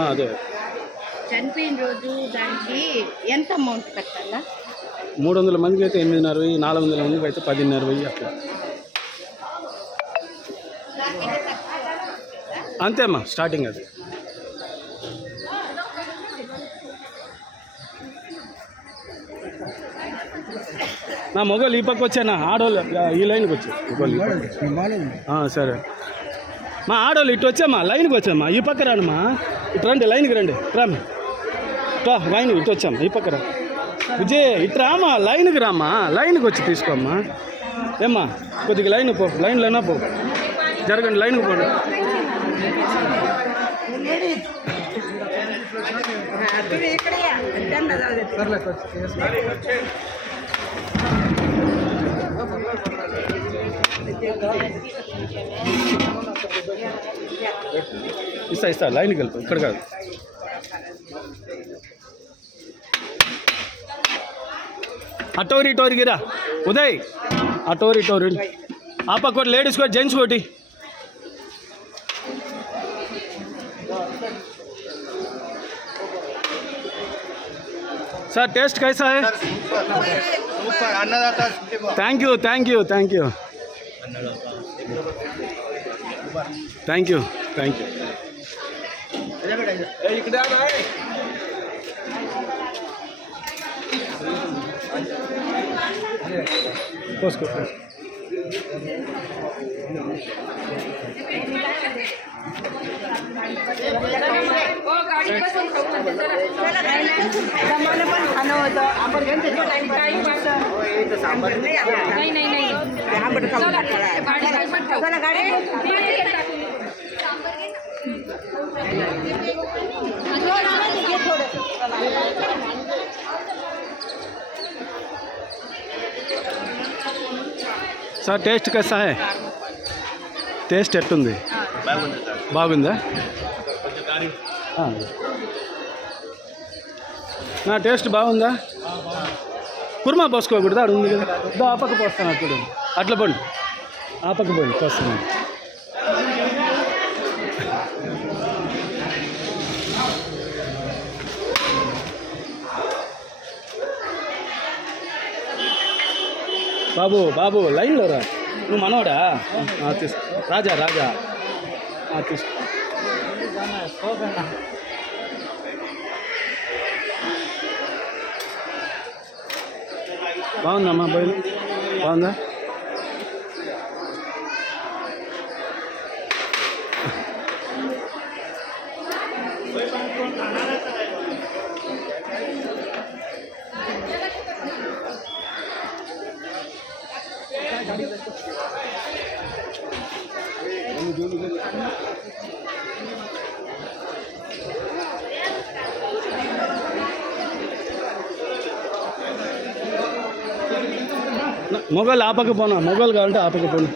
అదే చనిపోయిన రోజు దానికి ఎంత అమౌంట్ కట్టాలా? 300 మందికి అయితే 8,500, 400 మందికి అయితే 10,500 అట్లా. అంతేమ్మా స్టార్టింగ్ అది. నా మొగోళ్ళు ఈ పక్క వచ్చానా, ఆడోళ్ళు ఈ లైన్కి వచ్చా. సరే మా ఆడోళ్ళు ఇటు వచ్చామ్మా, లైన్కి వచ్చామ్మా. ఈ పక్క రానమ్మా, ఇటు రండి, లైన్కి రండి. రామ్మా లైన్ ఇటు వచ్చామ్మా, ఈ పక్క రా. విజయ్ ఇటు రామా, లైన్కి రామ్మా, లైన్కి వచ్చి తీసుకోమ్మా. ఏమ్మా కొద్దిగా లైన్ పో, లైన్లోనా పో, జరగండి, లైన్కి పోండి. ఇస్తా లైన్కి వెళ్ళిపో, ఇక్కడ కాదు. అటోరి గిరా ఉదయ్, అటోరి ఆ పక్క లేడీస్ కోటి, జెంట్స్ కోటి. सर टेस्ट कैसा है? सुपर अन्नदाता। Thank you thank you thank you thank you thank you पोस्को सर टेस्ट कैसा है? टेस्ट ఎట్టుంది? బాగుందా? నా టేస్ట్ బాగుందా? కుర్మా పోసుకోకూడదు, అక్కడ ఉంది కదా, ఆ పక్క పోస్తాను. అట్లా అట్లా పండి, ఆ పక్క పోండి, పోస్తాను. బాబు బాబు లైన్లో రా, నువ్వు మనోడా? తీసుకో రాజా రాజా, తీసుకో. బాగుందమ్మా, బయలు బాగుందా? మొగలు ఆపకపోనా, మొగలు కావాలంటే ఆపకపోను.